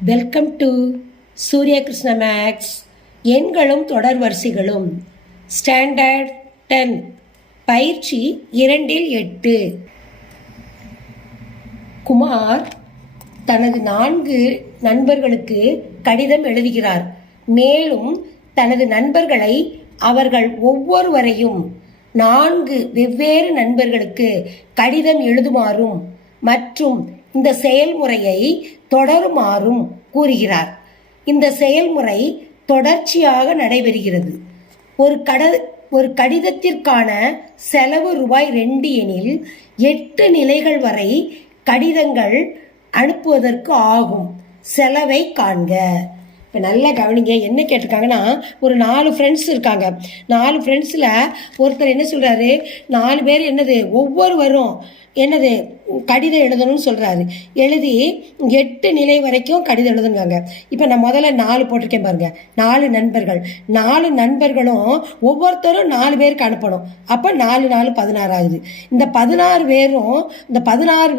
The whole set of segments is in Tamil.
வெல்கம் டு சூரிய கிருஷ்ண மேக்ஸ். எண்களும் தொடர் வரிசைகளும் ஸ்டாண்டர்ட் 10 பயிற்சி 2-8. குமார் தனது 4 நண்பர்களுக்கு கடிதம் எழுதுகிறார். மேலும் தனது நண்பர்களை அவர்கள் ஒவ்வொருவரையும் 4 வெவ்வேறு நண்பர்களுக்கு கடிதம் எழுதுமாறும் மற்றும் இந்த செயல்முறையை தொடருமாறும் கூறுகிறார். இந்த செயல்முறை தொடர்ச்சியாக நடைபெறுகிறது. ஒரு கடிதத்திற்கான செலவு ரூபாய் 2 எனில் 8 நிலைகள் வரை கடிதங்கள் அனுப்புவதற்கு ஆகும். செலவை காண்க. இப்போ நல்லா கவனிங்க. என்ன கேட்டிருக்காங்கன்னா, ஒரு 4 ஃப்ரெண்ட்ஸ் இருக்காங்க. 4 ஃப்ரெண்ட்ஸில் ஒருத்தர் என்ன சொல்கிறாரு, 4 பேர் ஒவ்வொருவரும் கடிதம் எழுதணும்னு சொல்கிறாரு. எழுதி 8 நிலை வரைக்கும் கடிதம் எழுதுனாங்க. இப்போ நான் முதல்ல 4 போட்டிருக்கேன் பாருங்க. 4 நண்பர்கள். 4 நண்பர்களும் ஒவ்வொருத்தரும் 4 பேருக்கு அனுப்பணும். அப்போ 4 4 16 ஆகுது. இந்த 16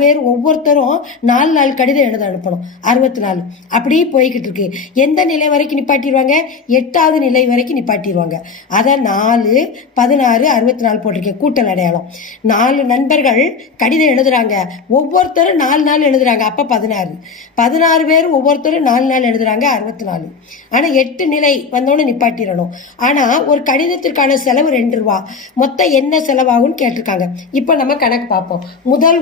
பேர் ஒவ்வொருத்தரும் 4 கடிதம் எழுத அனுப்பணும். 64 அப்படியே போய்கிட்டு இருக்கு. எந்த நிலை வரைக்கும் நிப்பாட்டிடுவாங்க? 8வது நிலை வரைக்கும் நிப்பாட்டிடுவாங்க. அதை 4 16 64 போட்டிருக்கேன். கூட்டல் அடையாளம். 4 நண்பர்கள் கடிதம் எழுதுறாங்க. ஒவ்வொருத்தரும் 4 எழுதுறாங்க. அப்ப 16 பேர் ஒவ்வொருத்தரும் 4 எழுதுறாங்க. 64. ஆனா 8 நிலை வந்தோன்னு நிப்பாட்டிடணும். ஆனா ஒரு கடிதத்திற்கான செலவு 2 ரூபா. மொத்தம் என்ன செலவாகும்னு கேட்டிருக்காங்க. இப்ப நம்ம கணக்கு பார்ப்போம். முதல்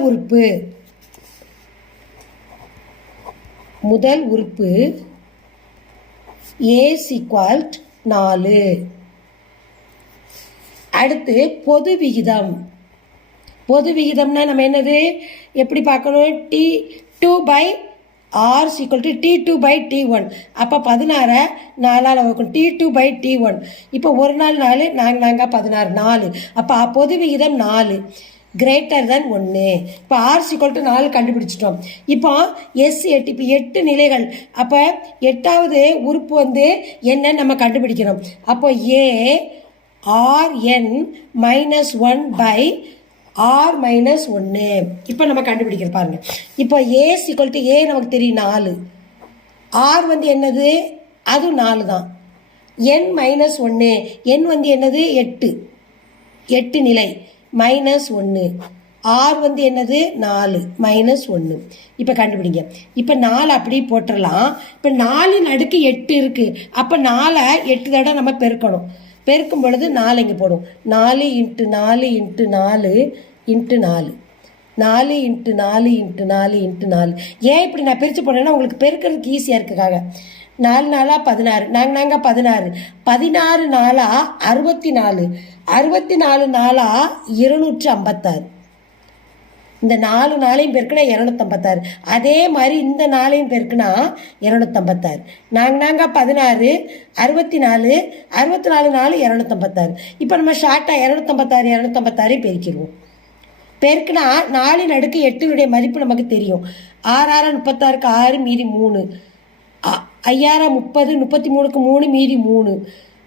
உறுப்பு A = 4. அடுத்து பொது விகிதம்னா நம்ம எப்படி பார்க்கணும்? T2/R = T2/T1. அப்போ 16 4ஆல் வகுக்கணும். T2/T1. இப்போ ஒரு நாள் 4 நாங்கள் 16 4. அப்போ பொது விகிதம் 4 > 1. இப்போ R = 4 கண்டுபிடிச்சிட்டோம். இப்போ S8. இப்போ 8 நிலைகள். அப்போ 8வது உறுப்பு என்னன்னு நம்ம கண்டுபிடிக்கணும். அப்போ A Rn -1/R-1. இப்போ நம்ம கண்டுபிடிக்கிற பாருங்க. இப்போ A = A நமக்கு தெரியும் 4. R என்னது? அதுவும் 4 தான். N -1. N என்னது? 8 நிலை -1. R என்னது? 4 -1. இப்போ கண்டுபிடிங்க. இப்போ 4 அப்படியே போட்டுடலாம். இப்போ 4 அடுக்கு 8 இருக்கு. அப்போ 4 8 தடவை நம்ம பெருக்கணும். பெருக்கும் பொழுது 4 இங்கே போடும். 4 × 4 × 4 × 4 4 × 4 × 4 × 4. ஏன் இப்படி நான் பிரித்து போனேன்னா உங்களுக்கு பெருக்கிறதுக்கு ஈஸியாக இருக்குக்காக. 4 4 16 நாங்கள் 16 16 4 64 64 4 256. இந்த 4 4 பெருக்குனா 256. அதே மாதிரி இந்த 4 பெருக்குனா 256. நாங்கள் 16 64 64 4 256. இப்போ நம்ம ஷார்ட்டாக 256 பெருக்கிடுவோம். பெருக்குனா 4 அடுக்கு 8 மதிப்பு நமக்கு தெரியும். 6 6 36க்கு 6 மீதி 3. 5 30 33க்கு 3 மீதி 3.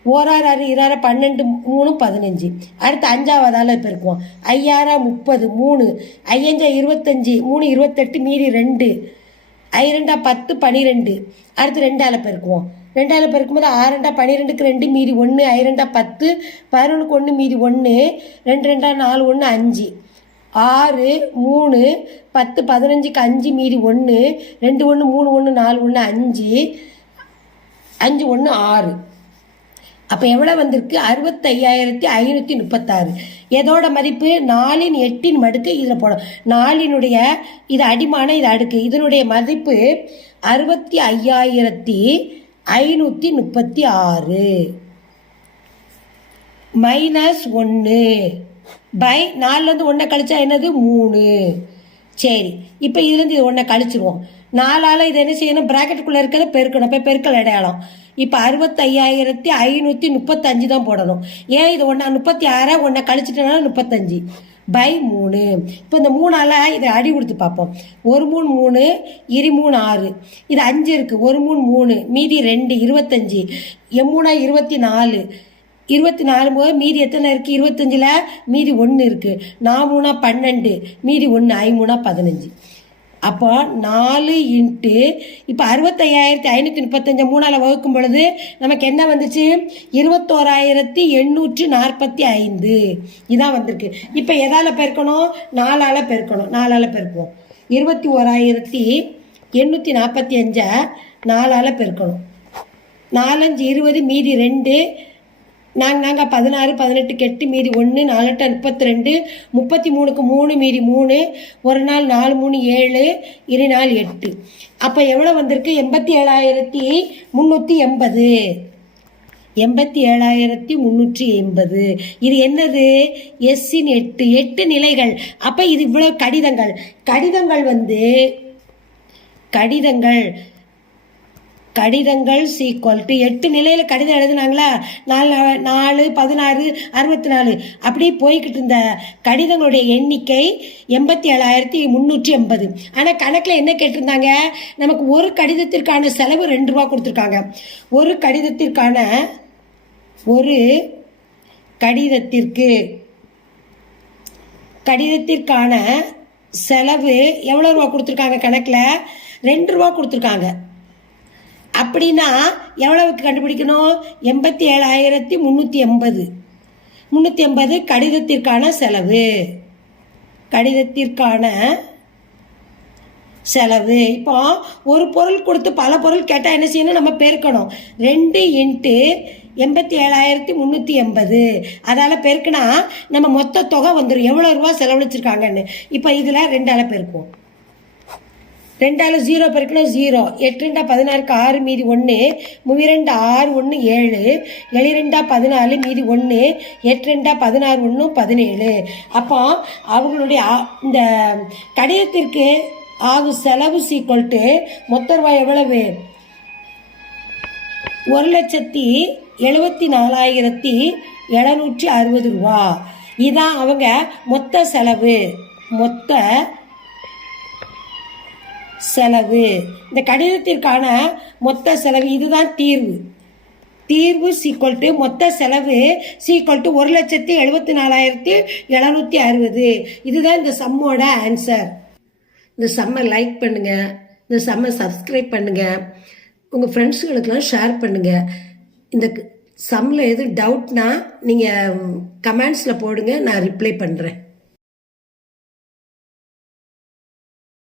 1 6 6 12 3 15. அடுத்து 5ஆவதால் பெருக்குவோம். 5 30 3 5 25 3 28 மீதி 2. 2 10 12. அடுத்து 2ஆல் பெருக்குவோம். 2ஆல் பெருக்கும்போது 6 12க்கு 2 மீதி 1. 2 10 11க்கு 1 மீதி 1. 2 2 4 1 5. 6 3 10 15க்கு 5 மீதி 1. 2 1 3 1 4 1 5 5 1 6. அப்போ எவ்வளோ வந்திருக்கு? 65,536. எதோட மதிப்பு? 4 8 மடங்கு இதில் போடும். 4 இது அடிமான, இது அடுக்கு. இதனுடைய மதிப்பு 65,536 -1 4 1 கழிச்சா என்னது? 3. சரி, இப்போ இதுலேருந்து இது 1 கழிச்சிருவோம். 4ஆல் இது என்ன செய்யணும்? ப்ராக்கெட்டுக்குள்ளே இருக்கிறத பெருக்கணும். இப்போ பெருக்கல் அடையாளம். இப்போ 65,535 தான் போடணும். ஏன் இது 36 1 கழிச்சிட்டனால 35/3. இப்போ இந்த 3ஆல் இதை அடி கொடுத்து பார்ப்போம். 1 3 3 2 3 6. இது 5 இருக்குது. 1 3 3 மீதி 2 25. 3 24. 24 போது மீதி எத்தனை இருக்குது? 25ல் மீதி 1 இருக்குது. 4 3 12 மீதி 1 5 3 15. அப்போ 4 இன்ட்டு இப்போ 65,535 3ஆல் வகுக்கும் பொழுது நமக்கு என்ன வந்துச்சு? 21,845 இதான் வந்திருக்கு. இப்போ எதால் பெருக்கணும்? 4ஆல் பெருக்கணும். 4ஆல் பெருக்குவோம். 21,845 4ஆல் பெருக்கணும். 4 5 20 மீதி 2 நாங்கள் 16 18 8 மீதி 1 4 8 32 33க்கு 3 மீதி 3 ஒரு நாள் 4 3 7 இரு நாள் 8. அப்போ எவ்வளோ வந்திருக்கு? 87,380. 87,380. இது என்னது? எஸ்ஸின் 8 நிலைகள். அப்போ இது இவ்வளோ கடிதங்கள். கடிதங்கள் சீக்வல் டு 8 நிலையில் கடிதம் எழுதுனாங்களா? 4 16 64 அப்படி போய்கிட்டு இருந்த கடிதங்களுடைய எண்ணிக்கை 87,380. ஆனால் கணக்கில் என்ன கேட்டிருந்தாங்க? நமக்கு ஒரு கடிதத்திற்கான செலவு 2 ரூபா கொடுத்துருக்காங்க. ஒரு கடிதத்திற்கான செலவு எவ்வளோ ரூபா கொடுத்துருக்காங்க? கணக்கில் 2 ரூபா கொடுத்துருக்காங்க. அப்படின்னா எவ்வளவுக்கு கண்டுபிடிக்கணும்? 87,380 கடிதத்திற்கான செலவு. இப்போ ஒரு பொருள் கொடுத்து பல பொருள் கேட்டால் என்ன செய்யணும்? நம்ம பெருக்கணும். 2 இன்ட்டு 87,380 அதால் பெருக்கினா நம்ம மொத்த தொகை வந்துடும். எவ்வளோ ரூபா செலவழிச்சிருக்காங்கன்னு. இப்போ இதில் 2ஆல் பெருக்குவோம். 2ஆல் 0 பெருக்கணும் 0. 8 2 16 6 மீதி 1 3 2 6 1 7 7 2 14 மீதி 1 8 2 16 1 17. அப்போ அவங்களுடைய இந்த கடிதத்திற்கு ஆகும் செலவு சீக்வல்ட்டு மொத்த ரூபாய் எவ்வளவு? 1,74,760 ரூபா. இதான் அவங்க மொத்த செலவு. இந்த கடிதத்திற்கான மொத்த செலவு. இதுதான் தீர்வு சீக்வல்ட்டு மொத்த செலவு சீக்வல்ட்டு 1,74,760. இதுதான் இந்த சம்மோட ஆன்சர். இந்த சம்மை லைக் பண்ணுங்கள், இந்த சம்மை சப்ஸ்கிரைப் பண்ணுங்கள், உங்கள் ஃப்ரெண்ட்ஸுகளுக்கெல்லாம் ஷேர் பண்ணுங்கள். இந்த சம்மில் எதுவும் டவுட்னா நீங்கள் கமெண்ட்ஸில் போடுங்க, நான் ரிப்ளை பண்ணுறேன்.